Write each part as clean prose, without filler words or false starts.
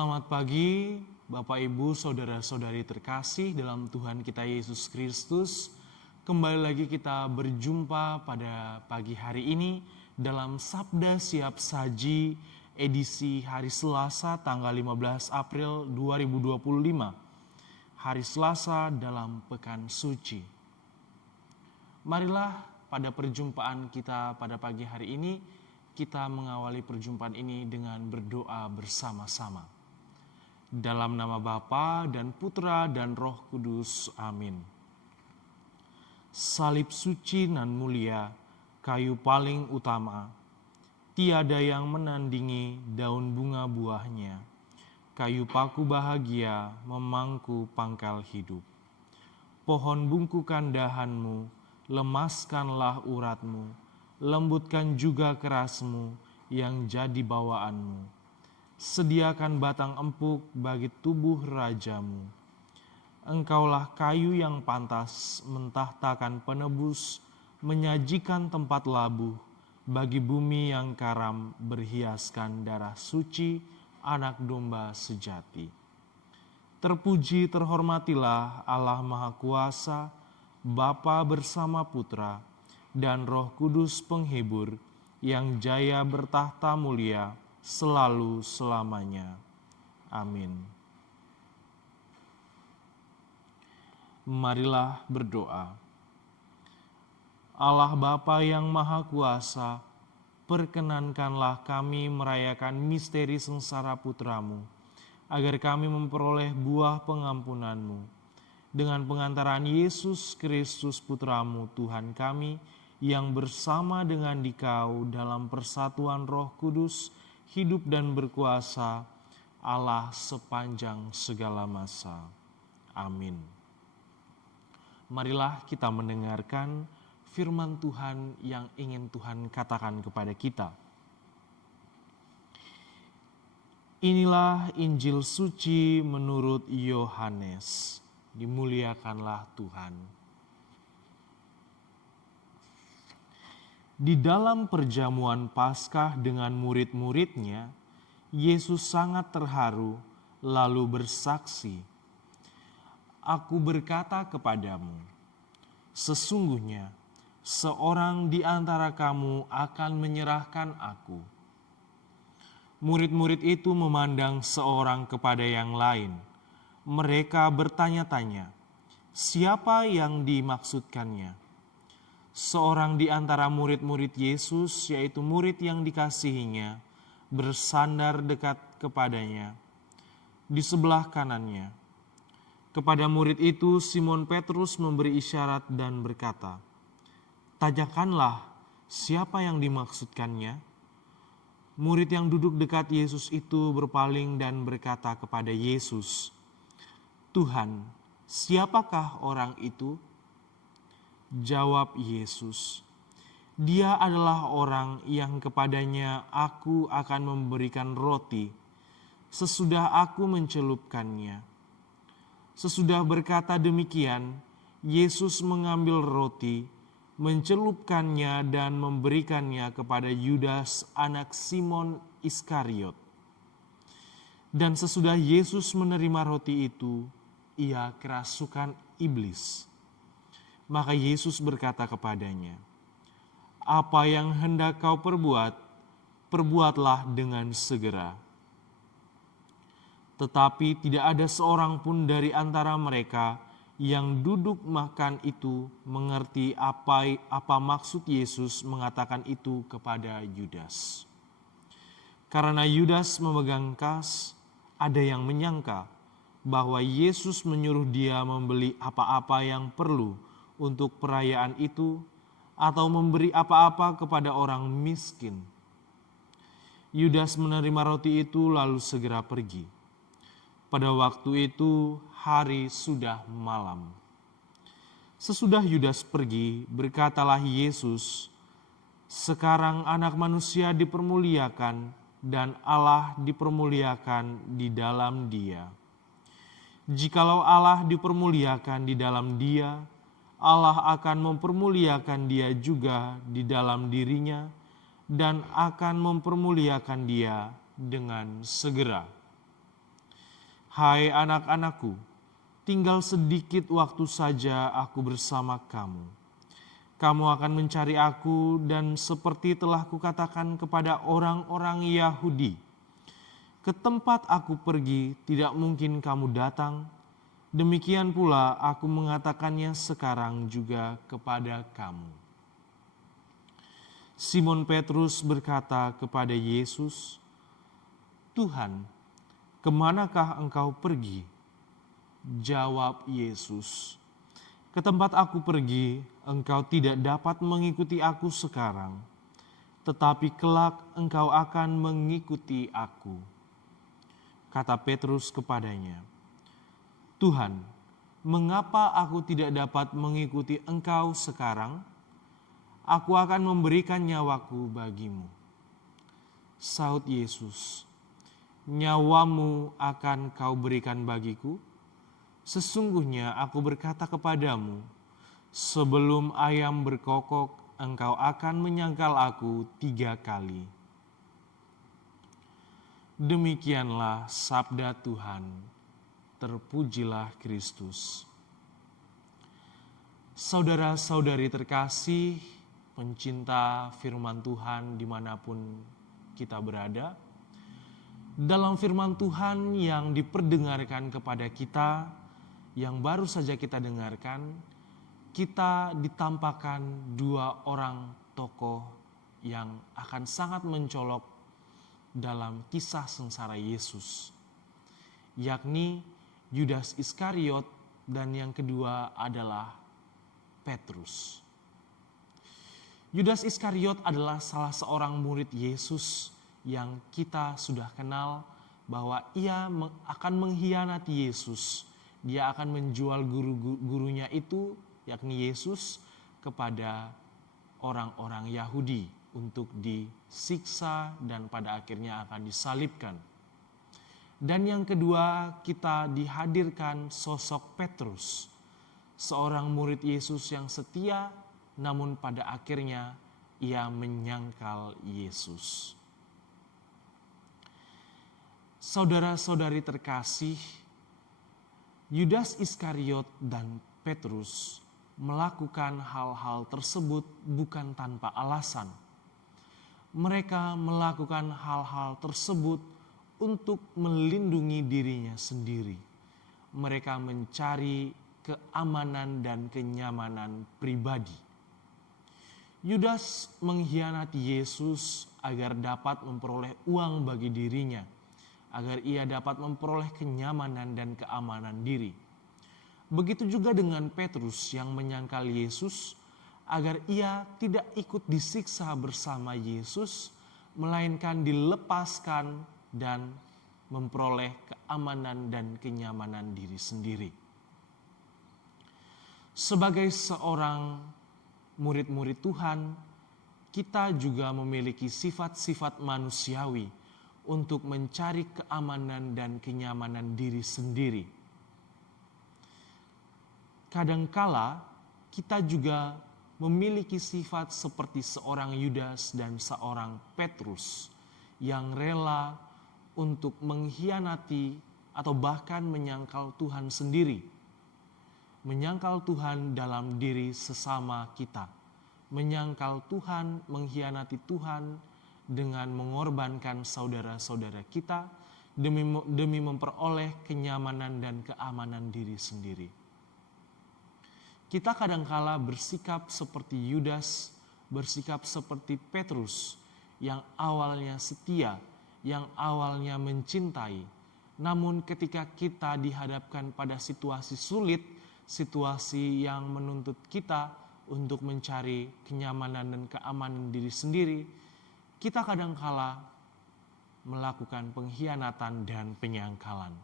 Selamat pagi, Bapak Ibu, Saudara-saudari terkasih dalam Tuhan kita Yesus Kristus. Kembali lagi kita berjumpa pada pagi hari ini dalam Sabda Siap Saji edisi hari Selasa tanggal 15 April 2025. Hari Selasa dalam Pekan Suci. Marilah pada perjumpaan kita pada pagi hari ini, kita mengawali perjumpaan ini dengan berdoa bersama-sama. Dalam nama Bapa dan Putra dan Roh Kudus. Amin. Salib suci nan mulia, kayu paling utama, tiada yang menandingi daun bunga buahnya. Kayu paku bahagia memangku pangkal hidup. Pohon bungkukan dahanmu, lemaskanlah uratmu, lembutkan juga kerasmu yang jadi bawaanmu. Sediakan batang empuk bagi tubuh rajamu. Engkaulah kayu yang pantas mentahtakan penebus, menyajikan tempat labuh bagi bumi yang karam berhiaskan darah suci anak domba sejati. Terpuji terhormatilah Allah Maha Kuasa, Bapa bersama Putra, dan Roh Kudus penghibur yang jaya bertahta mulia selalu selamanya. Amin. Marilah berdoa. Allah Bapa yang Maha Kuasa, perkenankanlah kami merayakan misteri sengsara Putramu, agar kami memperoleh buah pengampunan-Mu. Dengan pengantaran Yesus Kristus Putramu Tuhan kami, yang bersama dengan Dikau dalam persatuan Roh Kudus, hidup dan berkuasa, Allah sepanjang segala masa. Amin. Marilah kita mendengarkan firman Tuhan yang ingin Tuhan katakan kepada kita. Inilah Injil suci menurut Yohanes. Dimuliakanlah Tuhan. Di dalam perjamuan Paskah dengan murid-muridnya, Yesus sangat terharu lalu bersaksi, "Aku berkata kepadamu, sesungguhnya seorang di antara kamu akan menyerahkan aku." Murid-murid itu memandang seorang kepada yang lain. Mereka bertanya-tanya, siapa yang dimaksudkannya? Seorang di antara murid-murid Yesus, yaitu murid yang dikasihinya, bersandar dekat kepadanya, di sebelah kanannya. Kepada murid itu Simon Petrus memberi isyarat dan berkata, "Tanyakanlah siapa yang dimaksudkannya." Murid yang duduk dekat Yesus itu berpaling dan berkata kepada Yesus, "Tuhan, siapakah orang itu?" Jawab Yesus, "Dia adalah orang yang kepadanya aku akan memberikan roti sesudah aku mencelupkannya." Sesudah berkata demikian, Yesus mengambil roti, mencelupkannya dan memberikannya kepada Yudas anak Simon Iskariot. Dan sesudah Yesus menerima roti itu, ia kerasukan iblis. Maka Yesus berkata kepadanya, "Apa yang hendak kau perbuat, perbuatlah dengan segera." Tetapi tidak ada seorang pun dari antara mereka yang duduk makan itu mengerti apa maksud Yesus mengatakan itu kepada Yudas. Karena Yudas memegang kas, ada yang menyangka bahwa Yesus menyuruh dia membeli apa-apa yang perlu untuk perayaan itu, atau memberi apa-apa kepada orang miskin. Yudas menerima roti itu lalu segera pergi. Pada waktu itu hari sudah malam. Sesudah Yudas pergi, berkatalah Yesus, "Sekarang Anak Manusia dipermuliakan dan Allah dipermuliakan di dalam Dia. Jikalau Allah dipermuliakan di dalam Dia, Allah akan mempermuliakan Dia juga di dalam dirinya dan akan mempermuliakan Dia dengan segera." Hai anak-anakku, tinggal sedikit waktu saja aku bersama kamu. Kamu akan mencari aku, dan seperti telah kukatakan kepada orang-orang Yahudi, ke tempat aku pergi tidak mungkin kamu datang. Demikian pula aku mengatakannya sekarang juga kepada kamu. Simon Petrus berkata kepada Yesus, Tuhan, kemanakah engkau pergi? Jawab Yesus, ke tempat aku pergi, engkau tidak dapat mengikuti aku sekarang, tetapi kelak engkau akan mengikuti aku. Kata Petrus kepadanya, Tuhan, mengapa aku tidak dapat mengikuti engkau sekarang? Aku akan memberikan nyawaku bagimu. Saud Yesus, nyawamu akan kau berikan bagiku? Sesungguhnya aku berkata kepadamu, sebelum ayam berkokok, engkau akan menyangkal aku 3 kali. Demikianlah sabda Tuhan. Terpujilah Kristus. Saudara-saudari terkasih, pencinta firman Tuhan dimanapun kita berada, dalam firman Tuhan yang diperdengarkan kepada kita, yang baru saja kita dengarkan, kita ditampakkan 2 orang tokoh yang akan sangat mencolok dalam kisah sengsara Yesus, yakni Yudas Iskariot dan yang kedua adalah Petrus. Yudas Iskariot adalah salah seorang murid Yesus yang kita sudah kenal bahwa ia akan mengkhianati Yesus. Dia akan menjual gurunya itu, yakni Yesus, kepada orang-orang Yahudi untuk disiksa dan pada akhirnya akan disalibkan. Dan yang kedua, kita dihadirkan sosok Petrus, seorang murid Yesus yang setia, namun pada akhirnya ia menyangkal Yesus. Saudara-saudari terkasih, Yudas Iskariot dan Petrus melakukan hal-hal tersebut bukan tanpa alasan. Mereka melakukan hal-hal tersebut untuk melindungi dirinya sendiri. Mereka mencari keamanan dan kenyamanan pribadi. Yudas mengkhianati Yesus agar dapat memperoleh uang bagi dirinya, agar ia dapat memperoleh kenyamanan dan keamanan diri. Begitu juga dengan Petrus yang menyangkal Yesus agar ia tidak ikut disiksa bersama Yesus, melainkan dilepaskan dan memperoleh keamanan dan kenyamanan diri sendiri. Sebagai seorang murid-murid Tuhan, kita juga memiliki sifat-sifat manusiawi untuk mencari keamanan dan kenyamanan diri sendiri. Kadangkala kita juga memiliki sifat seperti seorang Yudas dan seorang Petrus yang rela untuk mengkhianati atau bahkan menyangkal Tuhan sendiri. Menyangkal Tuhan dalam diri sesama kita. Menyangkal Tuhan, mengkhianati Tuhan dengan mengorbankan saudara-saudara kita demi memperoleh kenyamanan dan keamanan diri sendiri. Kita kadangkala bersikap seperti Yudas, bersikap seperti Petrus yang awalnya setia, yang awalnya mencintai. Namun ketika kita dihadapkan pada situasi sulit, situasi yang menuntut kita untuk mencari kenyamanan dan keamanan diri sendiri, kita kadangkala melakukan pengkhianatan dan penyangkalan.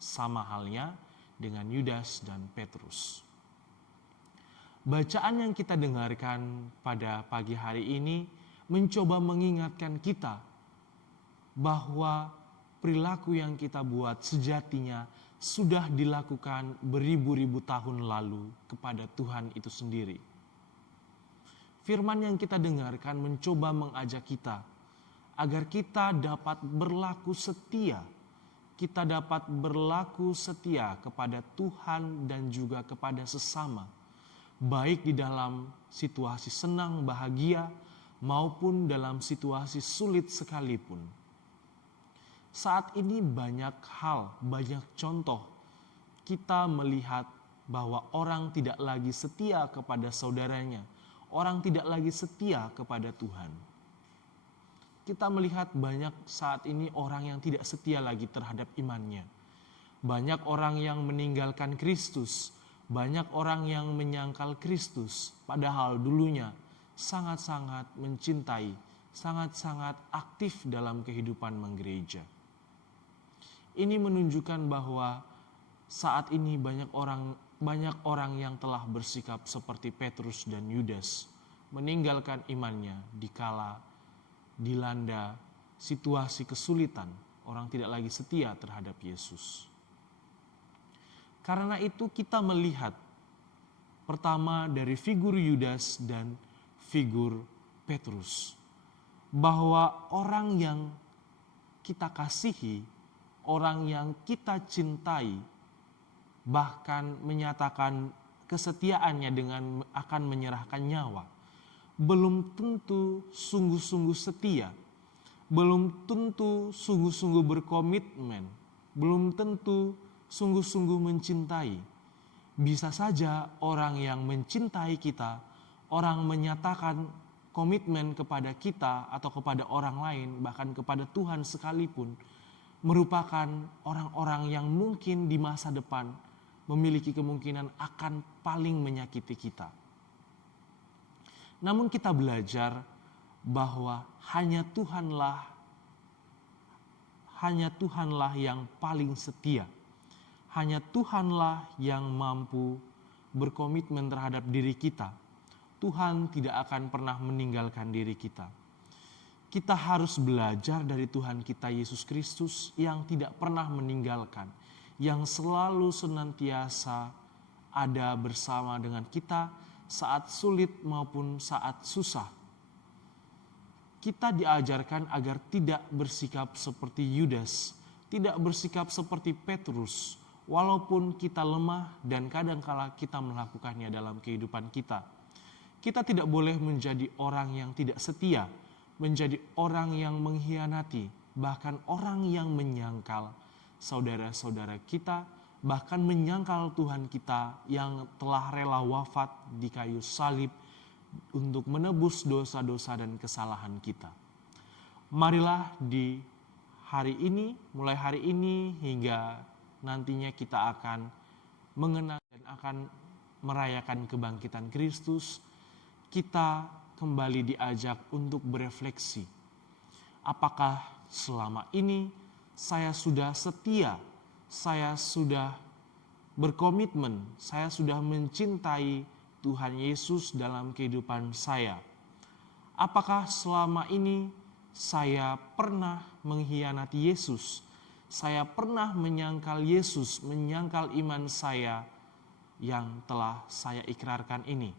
Sama halnya dengan Yudas dan Petrus. Bacaan yang kita dengarkan pada pagi hari ini mencoba mengingatkan kita bahwa perilaku yang kita buat sejatinya sudah dilakukan beribu-ribu tahun lalu kepada Tuhan itu sendiri. Firman yang kita dengarkan mencoba mengajak kita agar kita dapat berlaku setia, kita dapat berlaku setia kepada Tuhan dan juga kepada sesama, baik di dalam situasi senang, bahagia, maupun dalam situasi sulit sekalipun. Saat ini banyak hal, banyak contoh kita melihat bahwa orang tidak lagi setia kepada saudaranya, orang tidak lagi setia kepada Tuhan. Kita melihat banyak saat ini orang yang tidak setia lagi terhadap imannya. Banyak orang yang meninggalkan Kristus, banyak orang yang menyangkal Kristus, padahal dulunya sangat-sangat mencintai, sangat-sangat aktif dalam kehidupan menggereja. Ini menunjukkan bahwa saat ini banyak orang yang telah bersikap seperti Petrus dan Yudas, meninggalkan imannya dikala dilanda situasi kesulitan, orang tidak lagi setia terhadap Yesus. Karena itu kita melihat pertama dari figur Yudas dan figur Petrus, bahwa orang yang kita kasihi, orang yang kita cintai, bahkan menyatakan kesetiaannya dengan akan menyerahkan nyawa, belum tentu sungguh-sungguh setia, belum tentu sungguh-sungguh berkomitmen, belum tentu sungguh-sungguh mencintai. Bisa saja orang yang mencintai kita, orang menyatakan komitmen kepada kita atau kepada orang lain, bahkan kepada Tuhan sekalipun, merupakan orang-orang yang mungkin di masa depan memiliki kemungkinan akan paling menyakiti kita. Namun kita belajar bahwa hanya Tuhanlah yang paling setia. Hanya Tuhanlah yang mampu berkomitmen terhadap diri kita. Tuhan tidak akan pernah meninggalkan diri kita. Kita harus belajar dari Tuhan kita Yesus Kristus yang tidak pernah meninggalkan, yang selalu senantiasa ada bersama dengan kita saat sulit maupun saat susah. Kita diajarkan agar tidak bersikap seperti Yudas, tidak bersikap seperti Petrus, walaupun kita lemah dan kadangkala kita melakukannya dalam kehidupan kita. Kita tidak boleh menjadi orang yang tidak setia, menjadi orang yang mengkhianati, bahkan orang yang menyangkal saudara-saudara kita, bahkan menyangkal Tuhan kita yang telah rela wafat di kayu salib untuk menebus dosa-dosa dan kesalahan kita. Marilah di hari ini, mulai hari ini hingga nantinya kita akan mengenang dan akan merayakan kebangkitan Kristus, kita kembali diajak untuk berefleksi. Apakah selama ini saya sudah setia, saya sudah berkomitmen, saya sudah mencintai Tuhan Yesus dalam kehidupan saya? Apakah selama ini saya pernah mengkhianati Yesus? Saya pernah menyangkal Yesus, menyangkal iman saya yang telah saya ikrarkan ini?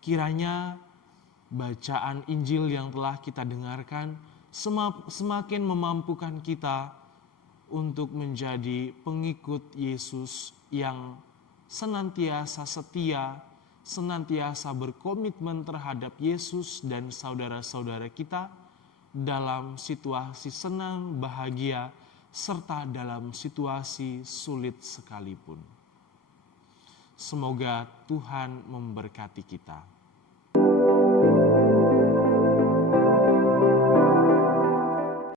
Kiranya bacaan Injil yang telah kita dengarkan semakin memampukan kita untuk menjadi pengikut Yesus yang senantiasa setia, senantiasa berkomitmen terhadap Yesus dan saudara-saudara kita dalam situasi senang, bahagia, serta dalam situasi sulit sekalipun. Semoga Tuhan memberkati kita.